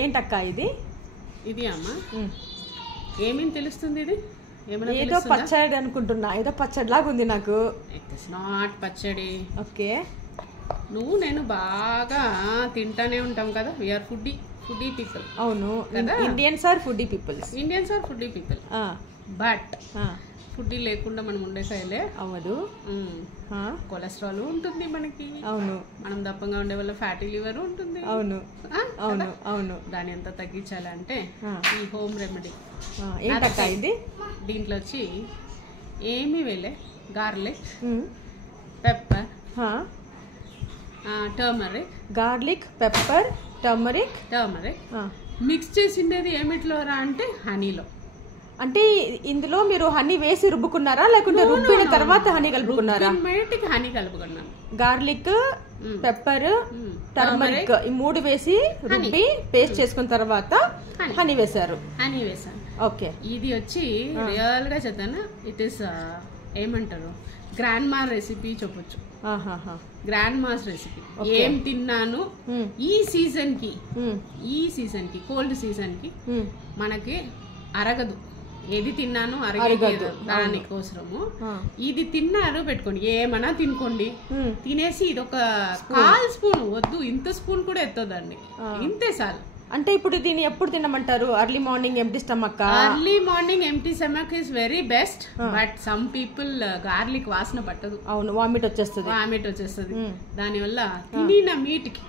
ఏంటక్క ఇది? ఇది అమ్మా ఏమేమి తెలుస్తుంది? ఇది ఏదో పచ్చడి అనుకుంటున్నా, ఏదో పచ్చడి లాగా ఉంది నాకు. ఇట్స్ నాట్ పచ్చడి. ఓకే, నువ్వు నేను బాగా తింటానే ఉంటాం కదా, వీఆర్ ఫుడ్డీ పీపుల్. అవును, Indians are foodie people. But food లేకుండా మనం ఉండేకాయలే అవ్వదు. కొలెస్ట్రాల్ ఉంటుంది మనకి. అవును, మనం దప్పంగా ఉండే వల్ల ఫ్యాటీ లివర్ ఉంటుంది. అవును అవును అవును. దాని ఎంత తగ్గించాలంటే ఈ హోమ్ రెమెడీ. ఏంటక్క ఇది? దీంట్లో వచ్చి ఏమీ వేలే, garlic, pepper, turmeric. Garlic, pepper, turmeric mix చేసిండేది ఏమిట్లో రా అంటే హనీలో. అంటే ఇందులో మీరు హనీ వేసి రుబ్బుకున్నారా లేకుంటే రుబ్బిన తర్వాత హనీ కలుపుకున్నారా? హనీ కలుపుకున్నాను. గార్లిక్, పెప్పర్, టర్మరిక్ ఈ 3 వేసి రుబ్బి పేస్ట్ చేసుకున్న తర్వాత హనీ వేసారు. ఓకే, ఇది వచ్చి రియల్ గా చెప్తాను, ఇట్ ఈస్ ఏమంటారు గ్రాండ్ మా రెసిపీ చెప్పొచ్చు. Grand mass recipe. ఏం తిన్నాను ఈ సీజన్ కి కోల్డ్ సీజన్ కి మనకి అరగదు. ఏది తిన్నాను అరగదు, దానికోసము ఇది తిన్నారు పెట్టుకోండి, ఏమన్నా తినుకోండి. తినేసి ఇది ఒక 1/4 స్పూన్ వద్దు, ఇంత స్పూన్ కూడా ఎత్తదండి, ఇంతే చాలు. అంటే ఇప్పుడు దీన్ని ఎప్పుడు తినమంటారు? Early morning empty stomach? Early morning empty stomach is very best. But some people garlic వాసన పట్టదు. అవును, వామిట్ వచ్చేస్తుంది. దానివల్ల తినిన మీట్ కి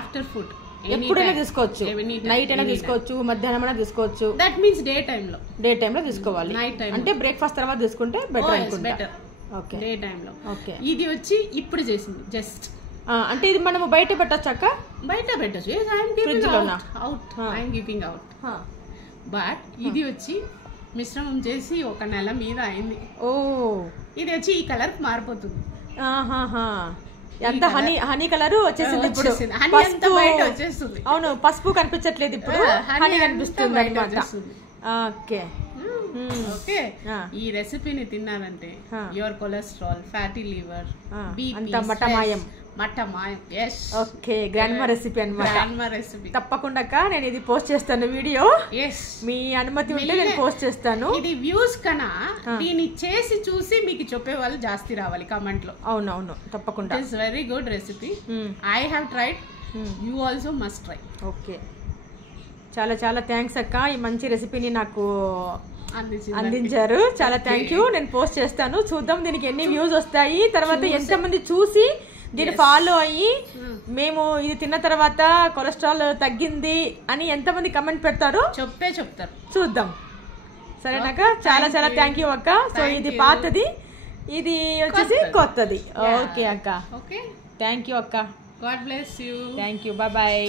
ఆఫ్టర్ ఫుడ్ ఎప్పుడైనా తీసుకోవచ్చు, నైట్ అయినా తీసుకోవచ్చు, మధ్యాహ్నం అయినా తీసుకోవచ్చు. దట్ మీన్స్ డే టైమ్ లో తీసుకోవాలి. నైట్ టైం అంటే బ్రేక్ఫాస్ట్ తర్వాత తీసుకుంటే బెటర్. ఓకే, డే టైమ్ లో. ఓకే, ఇది వచ్చి ఇప్పుడు చేసింది జస్ట్. అంటే ఇది మనము బయట పెట్టొచ్చాక? బయట పెట్టచ్చు, బట్ ఇది వచ్చి మిశ్రమం చేసి 1 నెల మీద అయింది. ఓ, ఇది వచ్చి ఈ కలర్ మారిపోతుంది. ఎంత హనీ కలర్ వచ్చేసింది ఇప్పుడు. వచ్చేస్తుంది. అవును, పసుపు కనిపించట్లేదు ఇప్పుడు, హనీ కనిపిస్తుంది అన్నమాట. ఓకే ఓకే, ఈ రెసిపీని తిన్నారంటే your cholesterol, fatty liver, BP మట్టమాయం. ఓకే, గ్రాండ్ మా రెసిపీ అన్నమాట. తప్పకుండా నేను ఇది పోస్ట్ చేస్తాను వీడియో. మీ అనుమతి ఉంటే నేను పోస్ట్ చేస్తాను. ఇది వ్యూస్ కన్నా దీన్ని చేసి చూసి మీకు చెప్పే వాళ్ళు జాస్తి రావాలి కామెంట్ లో. అవునవును, తప్పకుండా. It's very good recipe. I have tried, you also must try. Okay, చాలా చాలా థ్యాంక్స్ అక్క, ఈ మంచి రెసిపీని నాకు అందించారు. చాలా థ్యాంక్ యూ. నేను పోస్ట్ చేస్తాను, చూద్దాం దీనికి ఎన్ని వ్యూస్ వస్తాయి, తర్వాత ఎంతమంది చూసి దీన్ని ఫాలో అయ్యి మేము ఇది తిన్న తర్వాత కొలెస్ట్రాల్ తగ్గింది అని ఎంతమంది కమెంట్ పెడతారో చెప్తారు, చూద్దాం. సరేనాక? చాలా చాలా థ్యాంక్ యూ అక్క. సో ఇది పాతది, ఇది వచ్చేసి కొత్తది. ఓకే అక్క, ఓకే, థ్యాంక్ యూ అక్క. God bless you. Thank you, bye.